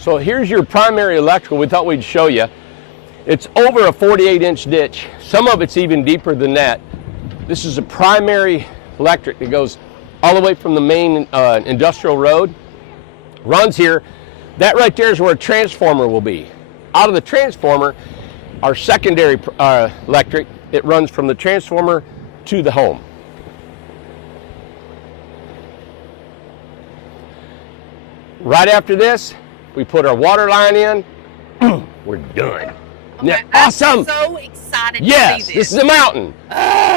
So here's your primary electrical. We thought we'd show you. It's over a 48-inch ditch. Some of it's even deeper than that. This is a primary electric that goes all the way from the main industrial road, runs here. That right there is where a transformer will be. Out of the transformer, our secondary electric, it runs from the transformer to the home. Right after this, we put our water line in. We're done. Okay, Awesome. I'm so excited Yes, to see this is a mountain.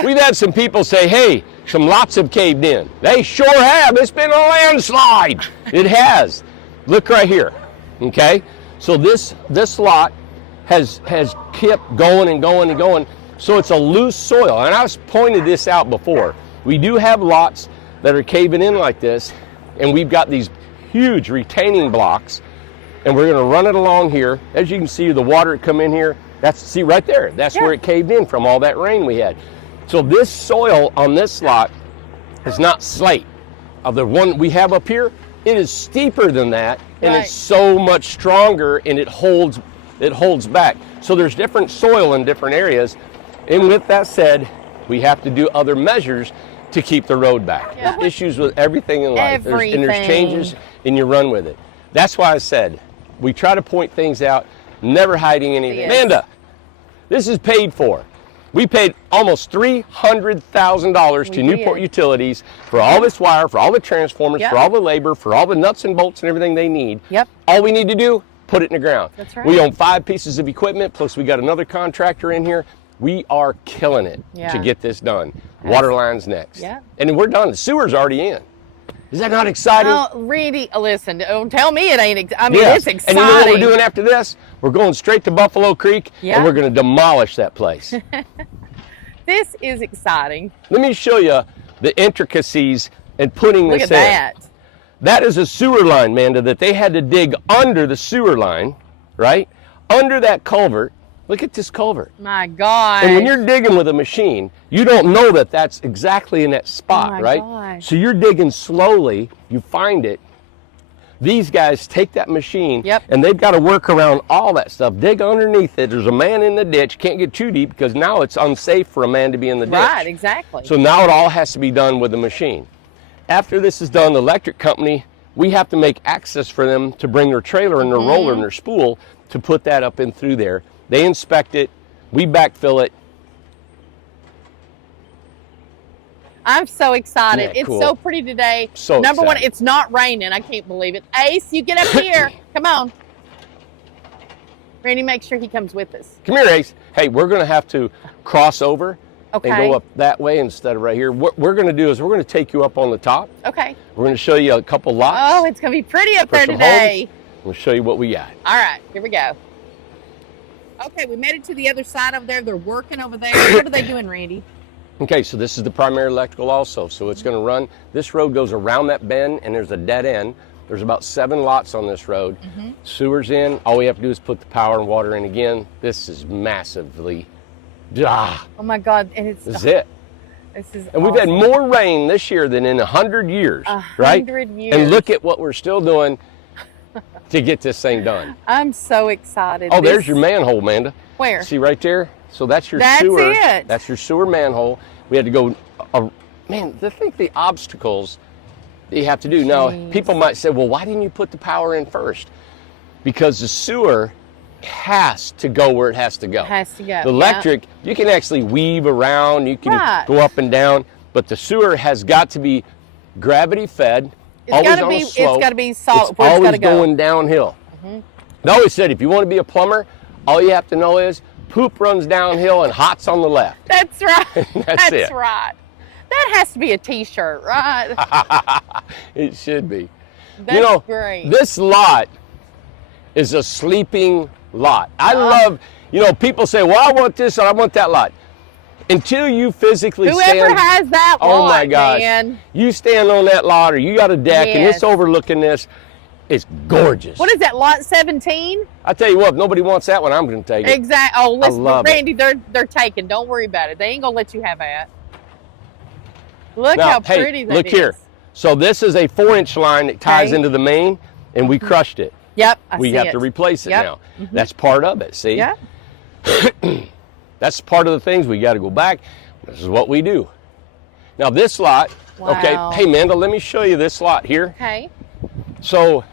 We've had some people say, hey, some lots have caved in. They sure have. It's been a landslide. It has. Look right here. Okay? So this lot has kept going and going and going. So it's a loose soil. And I've pointed this out before. We do have lots that are caving in like this, and we've got these huge retaining blocks, and we're going to run it along here. As you can see, the water come in here. See right there. That's where it caved in from all that rain we had. So this soil on this lot is not slate. Of the one we have up here, it is steeper than that, and it's so much stronger, and it holds back. So there's different soil in different areas. And with that said, we have to do other measures to keep the road back. There's issues with everything in life. And there's changes, and you run with it. That's why I said, we try to point things out, never hiding anything. Amanda, this is paid for. We paid almost $300,000 to Newport Utilities for all this wire, for all the transformers, for all the labor, for all the nuts and bolts and everything they need. All we need to do, put it in the ground. That's right. We own 5 pieces of equipment, plus we got another contractor in here. We are killing it to get this done. Water lines next. And we're done. The sewer's already in. Is that not exciting? Oh, Randy, listen, don't tell me it ain't. I mean, it's exciting. And you know what we're doing after this? We're going straight to Buffalo Creek, and we're going to demolish that place. This is exciting. Let me show you the intricacies in putting this in. Look at that. That is a sewer line, Amanda, that they had to dig under the sewer line, right? Under that culvert. Look at this culvert. My God. And when you're digging with a machine, you don't know that that's exactly in that spot, right? Gosh. So you're digging slowly, you find it. These guys take that machine, and they've got to work around all that stuff, dig underneath it. There's a man in the ditch, can't get too deep because now it's unsafe for a man to be in the ditch. Right, exactly. So now it all has to be done with the machine. After this is done, the electric company, we have to make access for them to bring their trailer and their roller and their spool to put that up and through there. They inspect it, we backfill it. I'm so excited. Yeah, it's cool. So pretty today. So Number excited. one, it's not raining. I can't believe it. Ace, you get up here. Come on. Randy, make sure he comes with us. Come here, Ace. Hey, we're going to have to cross over and Okay. go up that way instead of right here. What we're going to do is we're going to take you up on the top. Okay. We're going to show you a couple lots. Oh, it's going to be pretty up for there some today. homes. We'll show you what we got. All right, here we go. Okay, we made it to the other side over there. They're working over there. What are they doing, Randy? Okay, so this is the primary electrical also. So it's going to run, this road goes around that bend and there's a dead end. There's about 7 lots on this road. Sewer's in. All we have to do is put the power and water in again. This is massively, Oh my God. And it's, this is it. This is And we've had more rain this year than in 100 years, right? 100 years. And look at what we're still doing to get this thing done. I'm so excited. Oh, there's your manhole, Amanda. Where? See right there? So that's your That's sewer. it. That's your sewer manhole. We had to go, man, think the obstacles that you have to do. Now, people might say, well, why didn't you put the power in first? Because the sewer has to go where it has to go. Has to go. The electric, you can actually weave around, you can go up and down, but the sewer has got to be gravity fed, always on a slope. It's got to be solid. It's always going downhill. I always said, if you want to be a plumber, all you have to know is poop runs downhill and hot's on the left. That's right. That's it. Right. That has to be a T-shirt, right? It should be. That's great. This lot is a sleeping lot. I love, people say, well, I want this and I want that lot. Until you physically Whoever has that lot, oh my gosh, man. You stand on that lot or you got a deck and it's overlooking this. It's gorgeous. What is that, lot 17? I tell you what, if nobody wants that one, I'm going to take it. Exactly. Oh, listen, Randy, they're taken. Don't worry about it. They ain't going to let you have that. Look now, how pretty that is. Look here. So this is a 4-inch line that ties into the main, and we crushed it. Yep, we have to replace it Yep. now. That's part of it, see? Yeah. That's part of the things we got to go back. This is what we do. Now this lot, okay, Wow. hey Amanda, let me show you this lot here. Okay. So,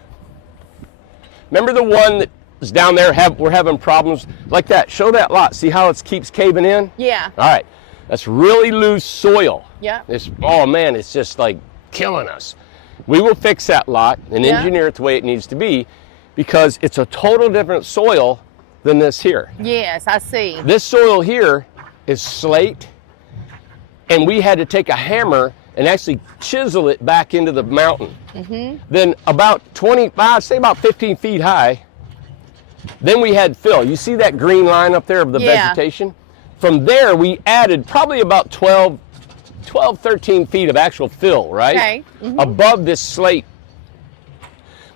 remember the one that is down there, we're having problems like that. Show that lot, see how it keeps caving in? Yeah. All right, that's really loose soil. Yeah. Oh man, it's just like killing us. We will fix that lot and Yeah. engineer it the way it needs to be because it's a total different soil than this here. Yes, I see. This soil here is slate, and we had to take a hammer and actually chisel it back into the mountain. Then about 25, say about 15 feet high, then we had fill. You see that green line up there of the Yeah. vegetation? From there, we added probably about 12, 13 feet of actual fill, right? Okay. Above this slate.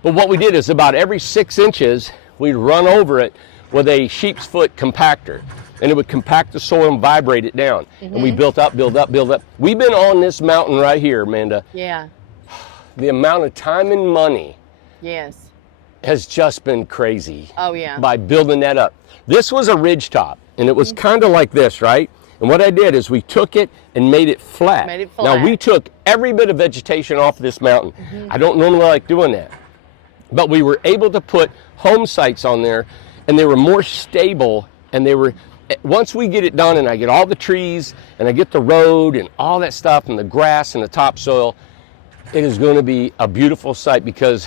But what we did is about every 6 inches, we'd run over it with a sheep's foot compactor. And it would compact the soil and vibrate it down. And we built up, build up, build up. We've been on this mountain right here, Amanda. Yeah. The amount of time and money Yes. has just been crazy. Oh, yeah. By building that up. This was a ridge top, and it was kind of like this, right? And what I did is we took it and made it flat. Made it Now flat. we took every bit of vegetation off of this mountain. I don't normally like doing that. But we were able to put home sites on there, and they were more stable, and they were, once we get it done and I get all the trees and I get the road and all that stuff and the grass and the topsoil, it is going to be a beautiful site because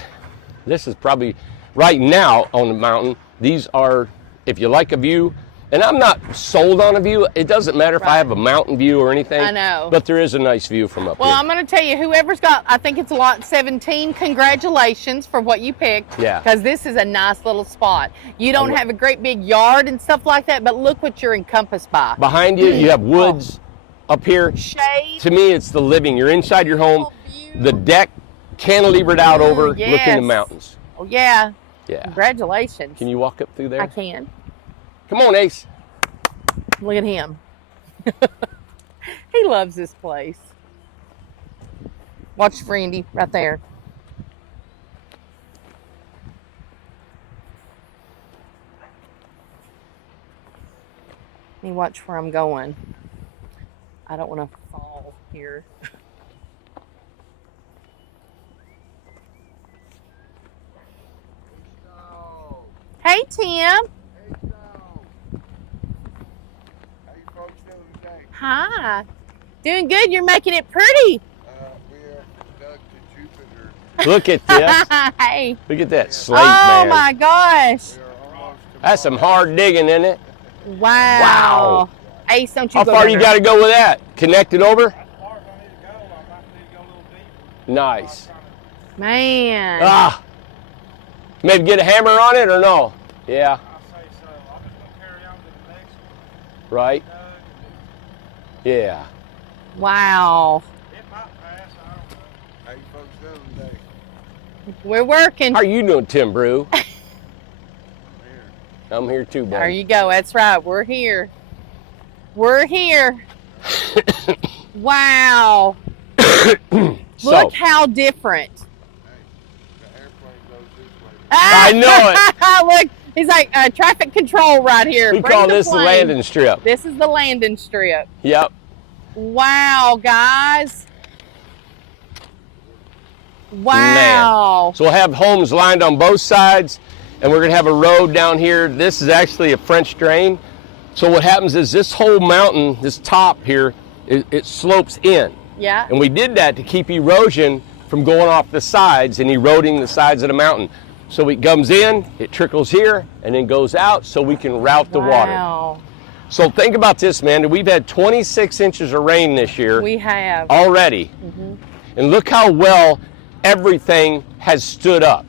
this is probably, right now on the mountain, these are, if you like a view, and I'm not sold on a view, it doesn't matter if I have a mountain view or anything. I know. But there is a nice view from up Well, here. I'm going to tell you, whoever's got, I think it's lot 17, congratulations for what you picked. Yeah. Because this is a nice little spot. You don't have a great big yard and stuff like that, but look what you're encompassed by. Behind you, you have woods up here. Shade. To me, it's the living. You're inside your home. View. The deck cantilevered out over, look in yes. the mountains. Oh, yeah. Yeah. Congratulations. Can you walk up through there? I can. Come on, Ace. Look at him. He loves this place. Watch Randy right there. Let me watch where I'm going. I don't want to fall here. Hey, Tim. Hi. Doing good. You're making it pretty. Look at this. Hey. Look at that slate, Oh man. my gosh. That's some hard digging, isn't it? Wow. Ace, don't you How go far down you there. got to go with that? Connect it over? Nice. Man. Ah. Maybe get a hammer on it or no? Yeah. Right? Yeah. Wow. We're working. How are you doing, Tim Brew? I'm here too, buddy. There you go. That's right. We're here. We're here. Wow. So, Look how different. I know Look, he's like traffic control right here. we Bring call this the plane. landing strip. This is the landing strip. Yep. Wow, guys. Man. Wow. So we'll have homes lined on both sides, and we're going to have a road down here. This is actually a French drain. So what happens is this whole mountain, this top here, it slopes in. Yeah. And we did that to keep erosion from going off the sides and eroding the sides of the mountain. So it comes in, it trickles here, and then goes out so we can route the water. Wow. So think about this, man. We've had 26 inches of rain this year We have. already. And look how well everything has stood up.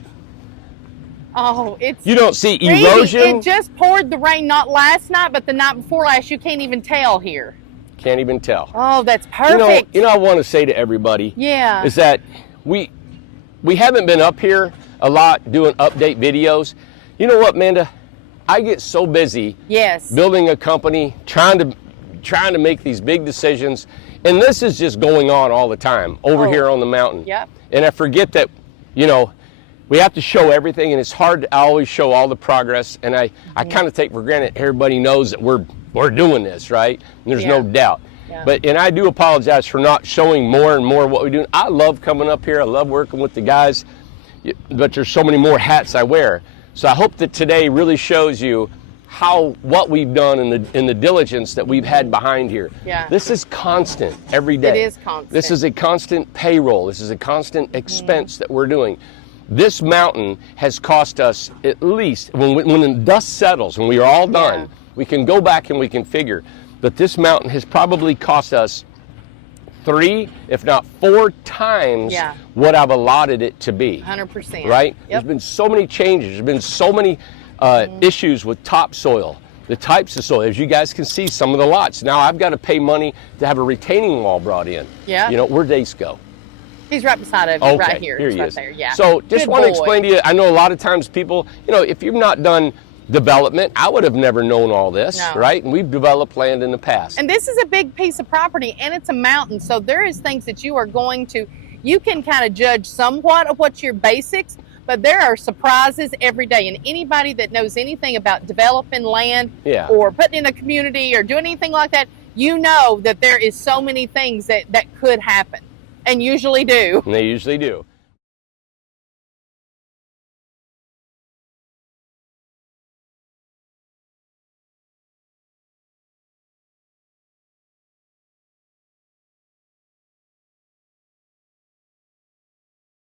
Oh, it's. You don't see Randy, erosion. it just poured the rain not last night, but the night before last. You can't even tell here. Can't even tell. Oh, that's perfect. You know, I want to say to everybody Yeah. is that we haven't been up here a lot doing update videos. You know what, Amanda? I get so busy Yes. building a company, trying to make these big decisions, and this is just going on all the time over Oh. here on the mountain. Yep. And I forget that, you know, we have to show everything, and it's hard to always show all the progress. And I kind of take for granted everybody knows that we're doing this, right? And there's no doubt. Yeah. And I do apologize for not showing more and more what we do. I love coming up here. I love working with the guys, but there's so many more hats I wear. So I hope that today really shows you what we've done in the diligence that we've had behind here. Yeah. This is constant every day. It is constant. This is a constant payroll. This is a constant expense that we're doing. This mountain has cost us at least, when the dust settles, when we are all done, we can go back and we can figure. But this mountain has probably cost us 3, if not 4 times what I've allotted it to be. 100%. Right? Yep. There's been so many changes. There's been so many issues with topsoil, the types of soil. As you guys can see, some of the lots. Now I've got to pay money to have a retaining wall brought in. Yeah. You know, where'd Ace go? He's right beside of you, right here. Here he right is. there. Yeah. So just Good want to boy. explain to you, I know a lot of times people, you know, if you've not done development, I would have never known all this, No. right? And we've developed land in the past. And this is a big piece of property, and it's a mountain, so there is things that you are going to, you can kind of judge somewhat of what's your basics, but there are surprises every day. And anybody that knows anything about developing land or putting in a community or doing anything like that, you know that there is so many things that could happen, and usually do. And they usually do.